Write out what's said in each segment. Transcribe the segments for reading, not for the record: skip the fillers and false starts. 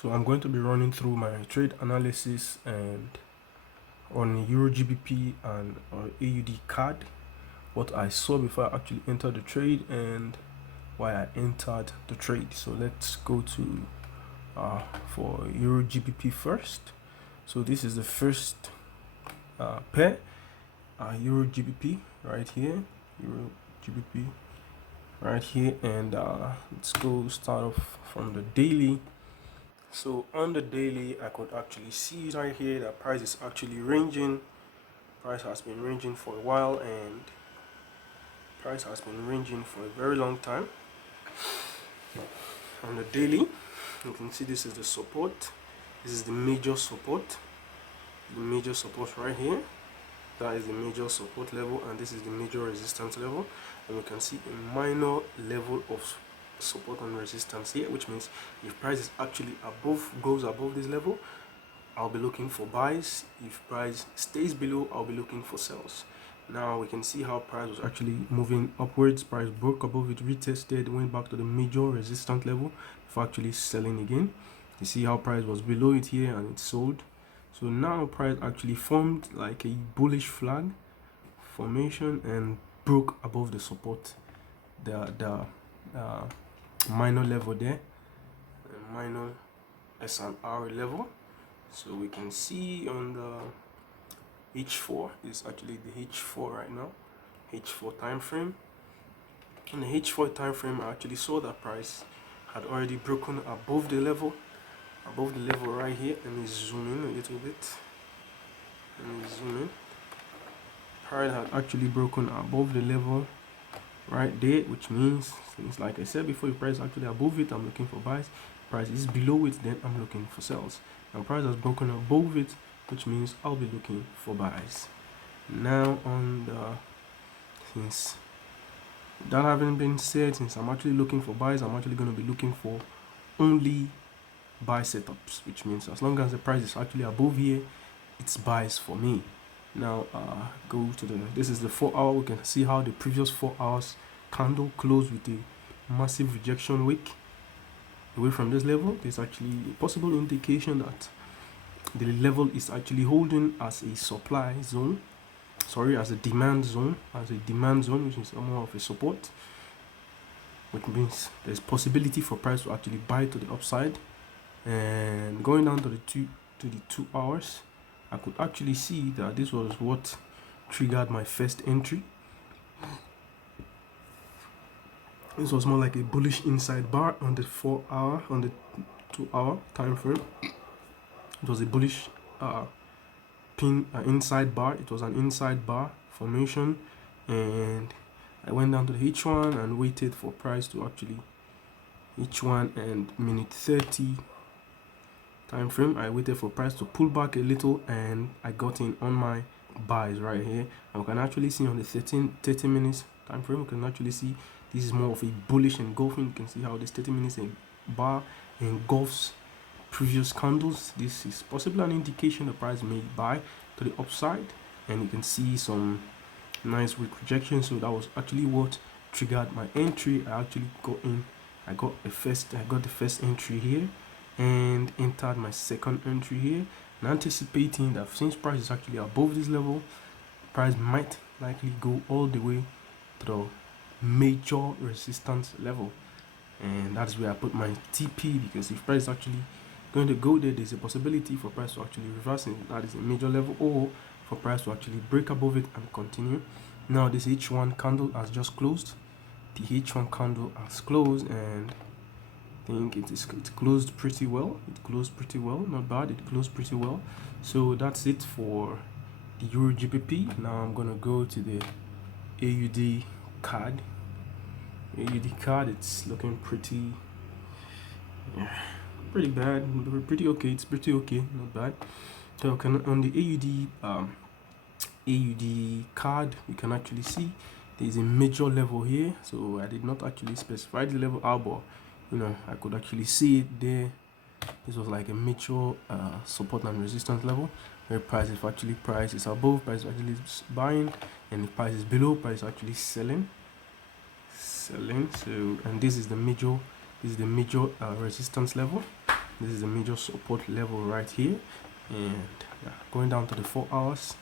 So I'm going to be running through my trade analysis and on EURGBP and AUDCAD, what I saw before I actually entered the trade and why I entered the trade. So let's go to for EURGBP first. So this is the first pair, EURGBP right here, EURGBP right here, and let's go start off from the daily. So on the daily, I could actually see right here that price is actually ranging. Price has been ranging for a while, and price has been ranging for a very long time. On the daily, you can see this is the support. This is the major support. The major support right here. That is the major support level, and this is the major resistance level. And we can see a minor level of support and resistance here, which means if price is actually goes above this level, I'll be looking for buys. If price stays below, I'll be looking for sells. Now we can see how price was actually moving upwards. Price broke above it, retested, went back to the major resistance level before actually selling again. You see how price was below it here and it sold. So now price actually formed like a bullish flag formation and broke above the support, the minor level there, minor S&R level. So we can see on the H4, this is actually the H4 right now, H4 time frame. On the H4 time frame, I actually saw that price had already broken above the level right here. Let me zoom in a little bit. Price had actually broken above the level right there, which means, things like I said before, if price is actually above it, I'm looking for buys. Price is below it, then I'm looking for sells. Now price has broken above it, which means I'll be looking for buys. Now on the, since that having been said, since I'm actually looking for buys, I'm actually going to be looking for only buy setups, which means as long as the price is actually above here, it's buys for me. Now go to this is the 4 hour. We can see how the previous 4 hours candle closed with a massive rejection wick away from this level. There's actually a possible indication that the level is actually holding as a supply zone, as a demand zone, which is more of a support, which means there's possibility for price to actually buy to the upside. And going down to the 2 hours, I could actually see that this was what triggered my first entry. This was more like a bullish inside bar on the 4 hour, on the 2 hour time frame. It was a bullish inside bar. It was an inside bar formation, and I went down to the H1 and waited for price to actually H1 and minute 30 time frame. I waited for price to pull back a little, and I got in on my buys right here. And we can actually see on the 30 minutes time frame, we can actually see this is more of a bullish engulfing. You can see how this 30 minutes bar engulfs previous candles. This is possibly an indication the price may buy to the upside, and you can see some nice weak rejection. So that was actually what triggered my entry. I actually got in. I got the first entry here and entered my second entry here, and anticipating that since price is actually above this level, price might likely go all the way to the major resistance level, and that's where I put my TP, because if price is actually going to go there, there's a possibility for price to actually reverse it, that is a major level, or for price to actually break above it and continue. Now this H1 candle has just closed. The H1 candle has closed, and I think it closed pretty well. Not bad. It closed pretty well. So that's it for the EURGBP. Now I'm gonna go to the AUDCAD. AUDCAD, it's looking pretty bad, pretty okay. It's pretty okay, not bad. So on the AUD card, we can actually see there is a major level here. So I did not actually specify the level out, but I could actually see it there. This was like a major support and resistance level, where price is above, price is actually buying, and the price is below, price is actually selling. So, and this is the major resistance level. This is a major support level right here, and yeah, going down to the 4 hours.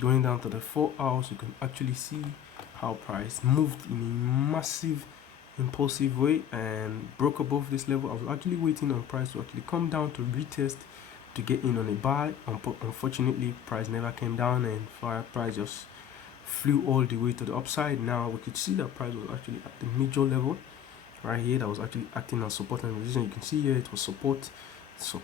Going down to the 4 hours, you can actually see how price moved in a massive impulsive way and broke above this level. I was actually waiting on price to actually come down to retest to get in on a buy. Unfortunately, price never came down, and price just flew all the way to the upside. Now we could see that price was actually at the major level right here that was actually acting as support and resistance. You can see here it was support, so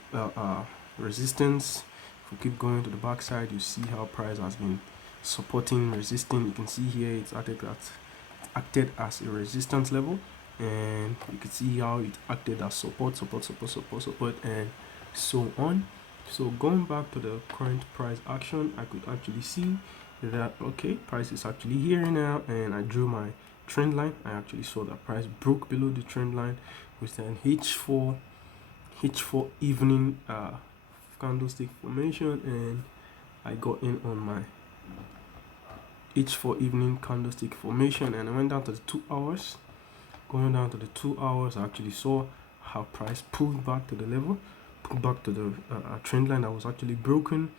resistance. If we keep going to the backside, you see how price has been supporting, resisting. You can see here it's acted as a resistance level, and you can see how it acted as support, and so on. So going back to the current price action, I could actually see that okay, price is actually here now, and I drew my trend line. I actually saw that price broke below the trend line with an H4 evening candlestick formation, and I got in on my H4 evening candlestick formation, and I went down to the 2 hours. Going down to the 2 hours, I actually saw how price pulled back to the level, pulled back to the trend line that was actually broken,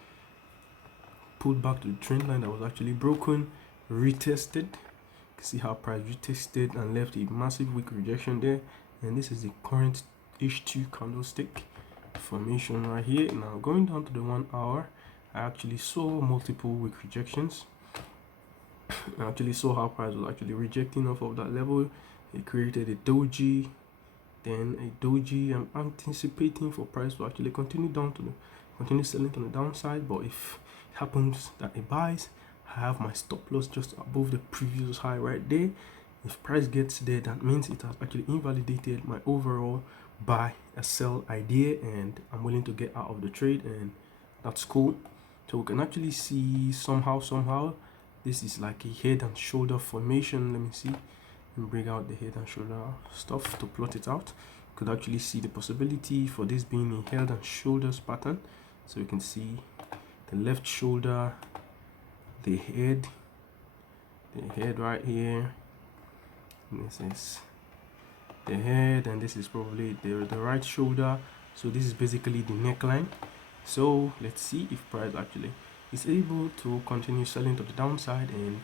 retested. You can see how price retested and left a massive weak rejection there, and this is the current H2 candlestick formation right here. Now going down to the 1 hour, I actually saw multiple weak rejections. I actually saw how price was actually rejecting off of that level. It created a doji, then a doji. I'm anticipating for price to actually continue selling to the downside, but if it happens that it buys, I have my stop loss just above the previous high right there. If price gets there, that means it has actually invalidated my overall buy a sell idea, and I'm willing to get out of the trade, and that's cool. So we can actually see somehow this is like a head and shoulder formation. Let me see and bring out the head and shoulder stuff to plot it out. You could actually see the possibility for this being a head and shoulders pattern. So you can see the left shoulder, the head right here. This is the head, and this is probably the right shoulder. So this is basically the neckline. So let's see if price actually is able to continue selling to the downside, and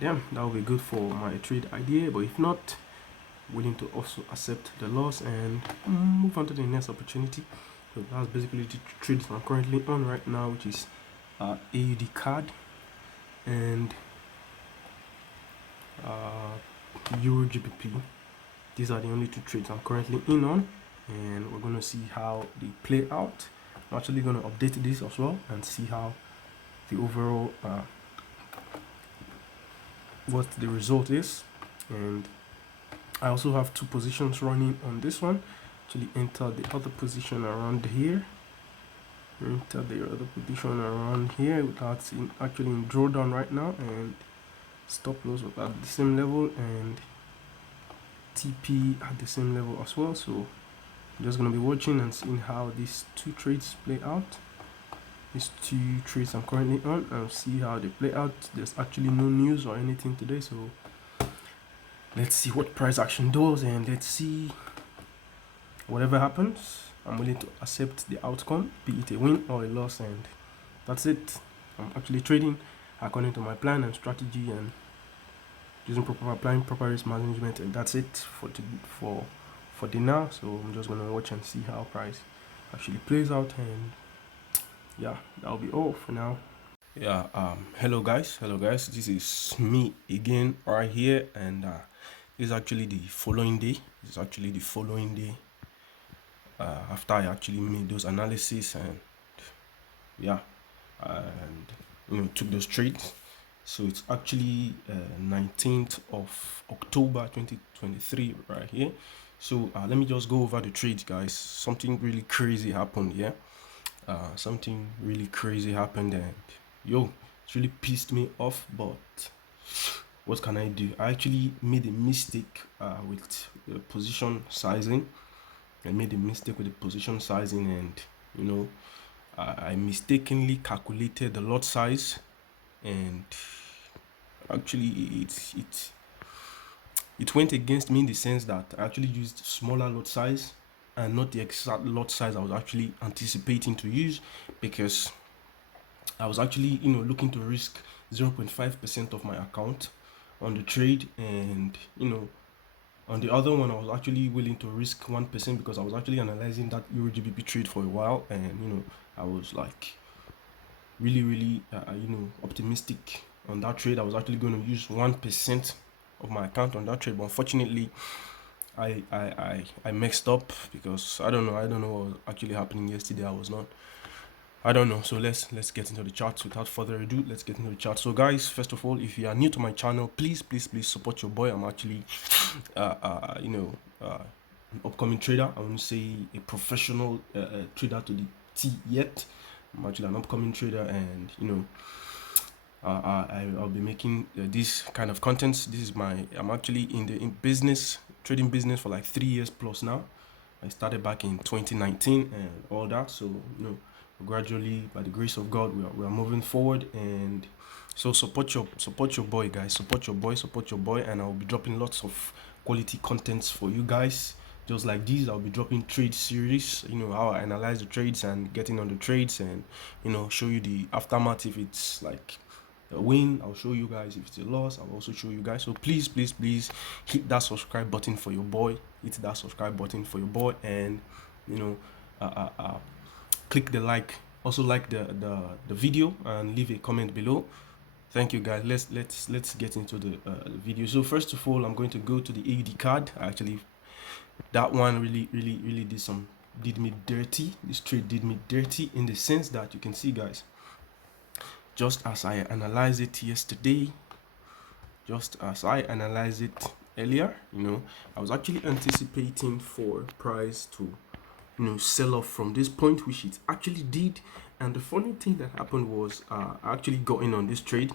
damn, that will be good for my trade idea. But if not, willing to also accept the loss and move on to the next opportunity. So that's basically the trades I'm currently on right now, which is AUDCAD and EURGBP. These are the only two trades I'm currently in on, and we're going to see how they play out. I'm actually going to update this as well and see how the overall what the result is. And I also have 2 positions running on this one. Actually enter the other position around here, that's actually in drawdown right now, and stop loss was at the same level, and TP at the same level as well. So I'm just going to be watching and seeing how these 2 trades play out. These 2 trades I'm currently on, and see how they play out. There's actually no news or anything today, so let's see what price action does, and let's see whatever happens. I'm willing to accept the outcome, be it a win or a loss, and that's it. I'm actually trading according to my plan and strategy, and using proper risk management, and that's it for the now. So I'm just gonna watch and see how price actually plays out, and yeah, that'll be all for now. Yeah, hello guys, this is me again right here, and this is actually the following day. After I actually made those analysis, and yeah, and took those trades. So it's actually 19th of October 2023 right here. So let me just go over the trades, guys. Something really crazy happened here. Something really crazy happened, and it's really pissed me off, but what can I do? I actually made a mistake with the position sizing. And I mistakenly calculated the lot size, and actually it went against me in the sense that I actually used smaller lot size and not the exact lot size I was actually anticipating to use, because I was actually, looking to risk 0.5% of my account on the trade, and on the other one I was actually willing to risk 1%, because I was actually analyzing that EURGBP trade for a while, and I was like really optimistic on that trade. I was actually going to use 1% of my account on that trade, but unfortunately I messed up, because I don't know what was actually happening yesterday. I don't know. So let's get into the charts. Without further ado, let's get into the chart. So guys, first of all, if you are new to my channel, please support your boy. I'm actually an upcoming trader. I wouldn't say a professional trader to the T yet. I'm actually an upcoming trader, and I'll be making this kind of contents. I'm actually in the trading business for like 3 years plus now. I started back in 2019 and all that. So gradually, by the grace of God, we are moving forward. And so support your boy, guys. Support your boy, and I'll be dropping lots of quality contents for you guys. Just like these, I'll be dropping trade series, how I analyze the trades and getting on the trades, and show you the aftermath. If it's like a win, I'll show you guys. If it's a loss, I'll also show you guys. So please hit that subscribe button for your boy. And click the like. Also like the video, and leave a comment below. Thank you, guys. Let's get into the video. So first of all, I'm going to go to the AUDCAD. Actually, that one really did me dirty. This trade did me dirty, in the sense that you can see, guys, just as I analyzed it yesterday, just as I analyzed it earlier, I was actually anticipating for price to sell off from this point, which it actually did. And the funny thing that happened was, I actually got in on this trade.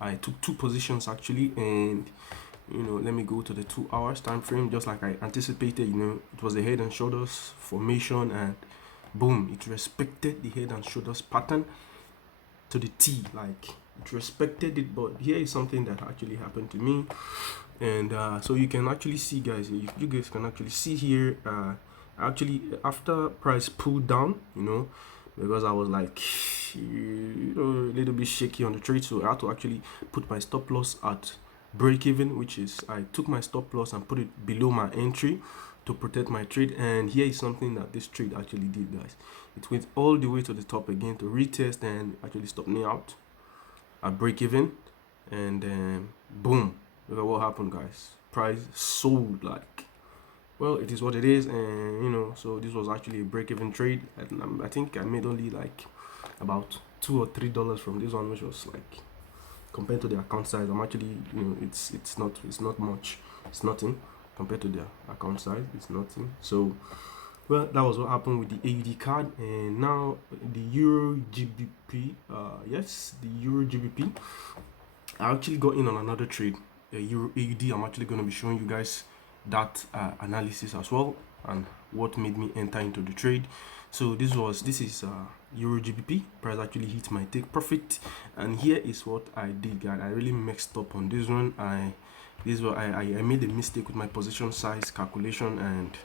I took 2 positions actually, and let me go to the 2 hours time frame. Just like I anticipated, it was a head and shoulders formation, and boom, it respected the head and shoulders pattern to the T. Like, it respected it. But here is something that actually happened to me, and so you can actually see, guys, if you guys can actually see here, actually, after price pulled down, because I was like a little bit shaky on the trade, so I had to actually put my stop loss at break even, which is, I took my stop loss and put it below my entry to protect my trade. And here is something that this trade actually did, guys. It went all the way to the top again to retest and actually stop me out at break even, and then boom, look at what happened, guys. Price sold. Like, well, it is what it is. And so this was actually a break-even trade, and I think I made only like about $2 or $3 from this one, which was like, compared to the account size, I'm actually, it's not much. It's nothing compared to the account size. It's nothing. So, well, that was what happened with the AUDCAD. And now the EURGBP. Yes, the EURGBP. I actually got in on another trade, Euro AUD. I'm actually going to be showing you guys that analysis as well, and what made me enter into the trade. So this is EURGBP. Price actually hit my take profit, and here is what I did, guys. I really messed up on this one. I made a mistake with my position size calculation, and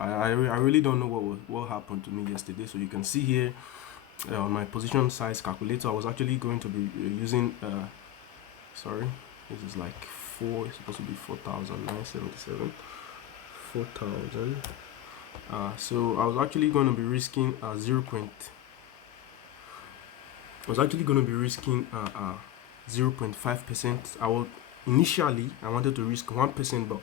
I really don't know what happened to me yesterday. So you can see here on my position size calculator, I was actually going to be using sorry, this is like it's supposed to be 4,977, 4,000. So I was actually going to be risking 0.5%. Initially I wanted to risk 1%, but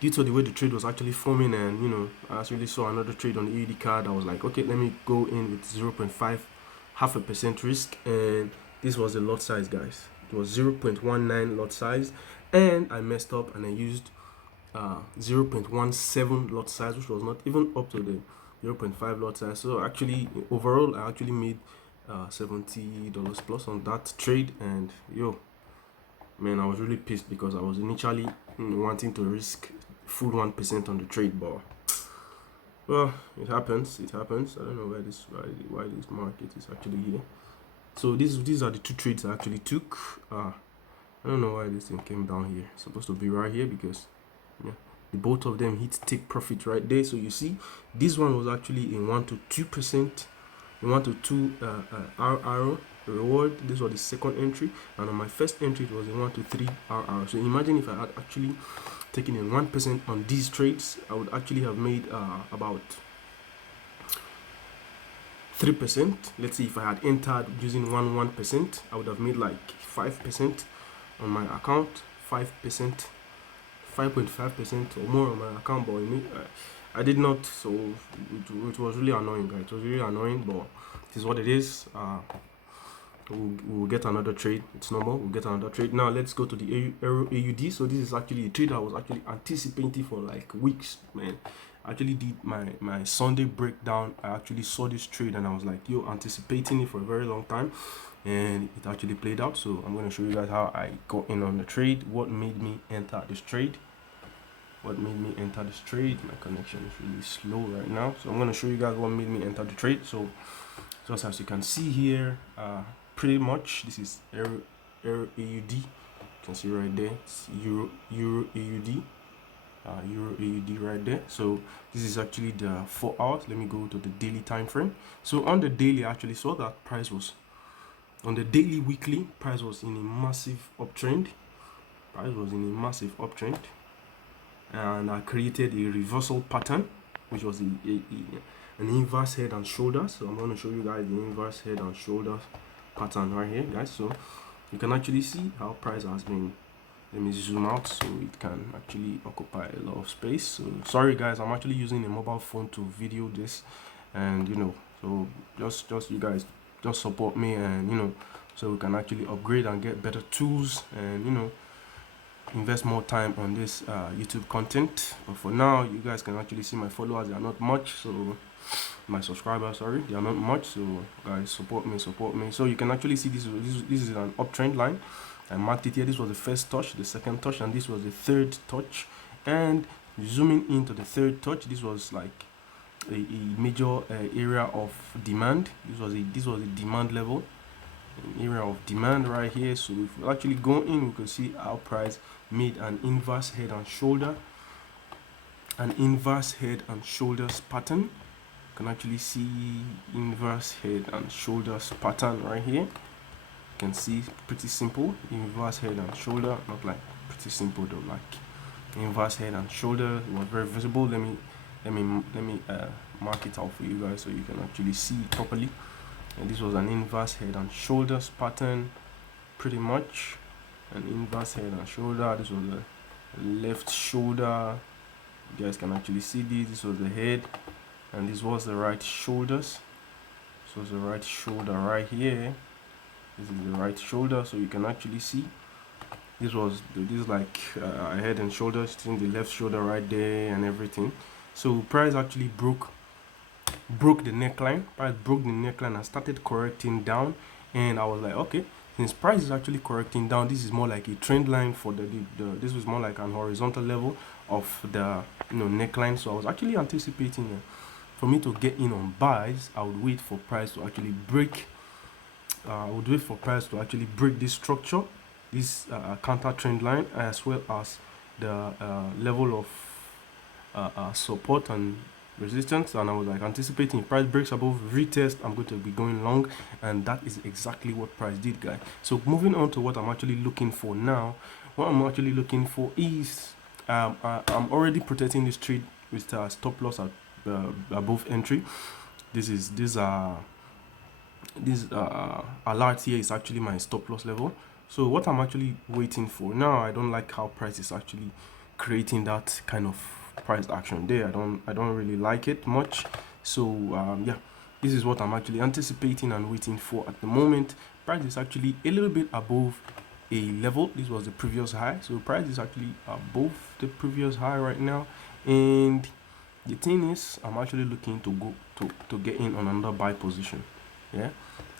due to the way the trade was actually forming, and I actually saw another trade on the AUDCAD, I was like, okay, let me go in with 0.5, half a percent risk. And this was the lot size, guys. It was 0.19 lot size, and I messed up and I used 0.17 lot size, which was not even up to the 0.5 lot size. So actually, overall, I actually made $70 plus on that trade. And man, I was really pissed, because I was initially wanting to risk full 1% on the trade, but well, it happens. I don't know why this market is actually here. So these are the 2 trades I actually took. I don't know why this thing came down here. It's supposed to be right here, because yeah, both of them hit take profit right there. So you see this one was actually in 1 to 2%, in 1 to 2 RR reward. This was the second entry, and on my first entry it was in 1 to 3 RR. So imagine if I had actually taken in 1% on these trades, I would actually have made about 3%. Let's see, if I had entered using 1%, I would have made like 5% on my account, 5%, 5.5% or more on my account, but I did not. So it was really annoying, guys. It was really annoying, but it is what it is. We'll get another trade. It's normal. We'll get another trade. Now let's go to the AUD. So this is actually a trade I was actually anticipating for like weeks, man. I actually did my Sunday breakdown. I actually saw this trade and I was like, yo, anticipating it for a very long time, and it actually played out. So I'm going to show you guys how I got in on the trade, what made me enter this trade. My connection is really slow right now, so I'm going to show you guys what made me enter the trade. So just as you can see here, pretty much this is EURAUD. You can see right there, it's EURAUD. EURAUD right there. So this is actually the 4 hours. Let me go to the daily time frame. So on the daily, I actually saw that price was on the daily, weekly, price was in a massive uptrend. And I created a reversal pattern, which was an inverse head and shoulders. So I'm going to show you guys the inverse head and shoulders pattern right here, guys. So you can actually see how price has been. Let me zoom out so it can actually occupy a lot of space. So sorry guys, I'm actually using a mobile phone to video this, and so just you guys just support me, and so we can actually upgrade and get better tools, and invest more time on this YouTube content. But for now, you guys can actually see my followers, they are not much. So my subscribers, sorry, they are not much. So guys, support me. So you can actually see this is an uptrend line. I marked it here. This was the first touch, the second touch, and this was the third touch. And zooming into the third touch, this was like a major area of demand. This was a demand level, an area of demand right here. So if we actually go in, we can see our price made an inverse head and shoulder, pattern. You can actually see inverse head and shoulders pattern right here. You can see pretty simple inverse head and shoulder, not like pretty simple though, like inverse head and shoulder. It was very visible. Let me mark it out for you guys so you can actually see it properly. And this was an inverse head and shoulders pattern, pretty much an inverse head and shoulder. This was the left shoulder. You guys can actually see this was the head, and this was the right shoulders. This was the right shoulder right here. This is the right shoulder, so you can actually see this is like a head and shoulders, in the left shoulder right there and everything. So price actually broke the neckline. And started correcting down, and I was like, okay, since price is actually correcting down, this is more like a trend line for this was more like an horizontal level of the neckline. So I was actually anticipating for me to get in on buys. I would wait for price to actually break. This structure, this counter trend line, as well as the level of support and resistance. And I was like anticipating if price breaks above retest, I'm going to be going long, and that is exactly what price did, guys. So moving on to what I'm actually looking for now. What I'm actually looking for is I'm already protecting this trade with stop loss at above entry. This alert here is actually my stop loss level. So what I'm actually waiting for now, I don't like how price is actually creating that kind of price action there. I don't really like it much. So yeah, this is what I'm actually anticipating and waiting for at the moment. Price is actually a little bit above a level. This was the previous high, so price is actually above the previous high right now. And the thing is, I'm actually looking to go to get in on another buy position. Yeah,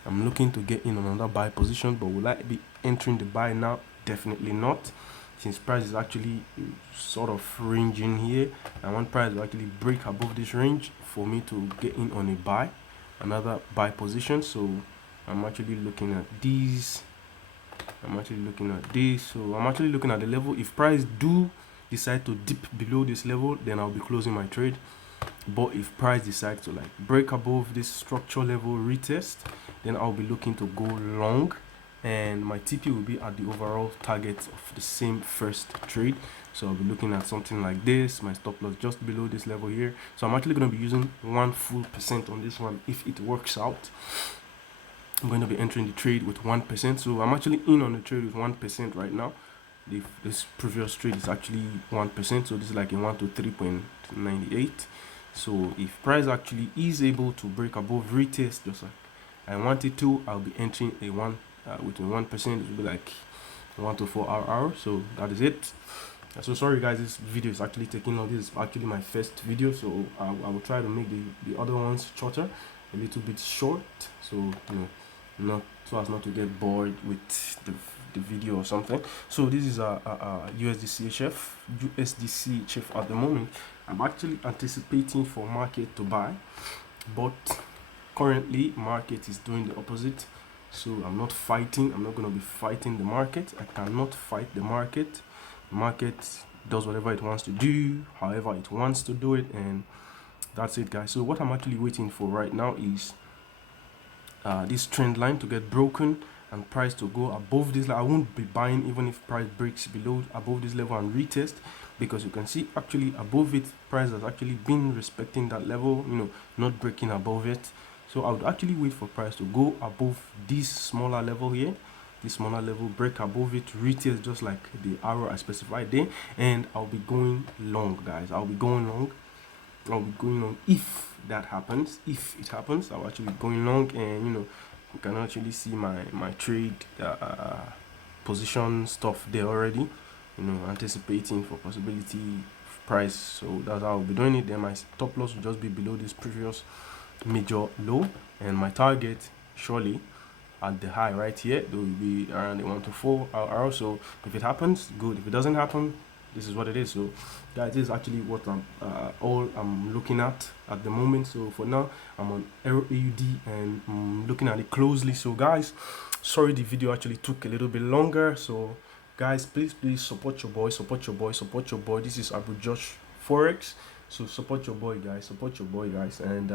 I'm looking to get in on another buy position, but will I be entering the buy now? Definitely not, since price is actually sort of ranging here. I want price to actually break above this range for me to get in on a buy, another buy position. So I'm actually looking at these. So I'm actually looking at the level. If price do decide to dip below this level, then I'll be closing my trade. But if price decides to like break above this structure level retest, then I'll be looking to go long, and my TP will be at the overall target of the same first trade. So I'll be looking at something like this, my stop loss just below this level here. So I'm actually going to be using 1 full percent on this one if it works out. I'm going to be entering the trade with 1%. So I'm actually in on the trade with 1% right now. This previous trade is actually 1%. So this is like a 1 to 3.98. So if price actually is able to break above retest just like I wanted to, I'll be entering a 1 with a 1%. It will be like 1 to 4 hour. So that is it. So sorry guys, this video is actually taking long. This is actually my first video, so I will try to make the other ones shorter, a little bit short, so you know, not so as not to get bored with the video or something. So this is a USD CHF at the moment. I'm actually anticipating for market to buy, but currently market is doing the opposite. So I'm not fighting. I'm not going to be fighting the market. I cannot fight the market. Market does whatever it wants to do, however it wants to do it, and that's it, guys. So what I'm actually waiting for right now is this trend line to get broken and price to go above this. I won't be buying even if price breaks below above this level and retest, because you can see actually above it, price has actually been respecting that level, you know, not breaking above it. So I would actually wait for price to go above this smaller level here, this smaller level, break above it, retest just like the arrow I specified there, and I'll be going long, guys. I'll be going long. I'll be going long if that happens. If it happens, I'll actually be going long, and you know, you can actually see my trade position stuff there already, you know, anticipating for possibility price. So that's how I'll be doing it. Then my stop loss will just be below this previous major low, and my target surely at the high right here, there will be around the 1 to 4 hour. So if it happens, good. If it doesn't happen, this is what it is. So guys, this is actually what I'm looking at the moment. So for now, I'm on EURAUD and I'm looking at it closely. So guys, sorry the video actually took a little bit longer. So guys, please support your boy, support your boy, support your boy. This is Abu Josh Forex. So support your boy, guys, support your boy, guys, and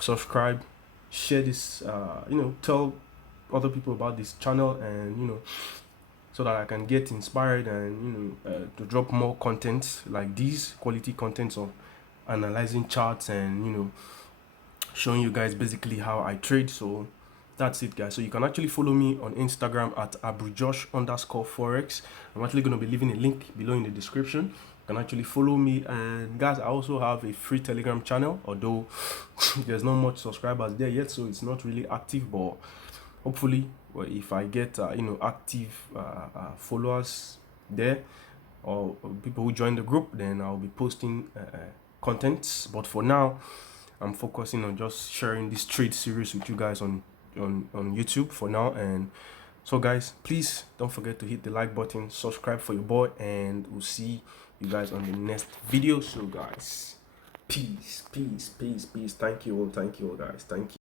subscribe, share this, you know, tell other people about this channel, and you know, so that I can get inspired and you know, to drop more content like these, quality contents of analyzing charts and you know, showing you guys basically how I trade. So that's it, guys. So you can actually follow me on Instagram at abujosh_forex. I'm actually going to be leaving a link below in the description. You can actually follow me, and guys, I also have a free Telegram channel, although there's not much subscribers there yet, so it's not really active, but hopefully, well, if I get you know, active followers there, or people who join the group, then I'll be posting contents. But for now, I'm focusing on just sharing this trade series with you guys on YouTube for now. And so guys, please don't forget to hit the like button, subscribe for your boy, and we'll see you guys on the next video. So guys, peace. Thank you all, guys. Thank you.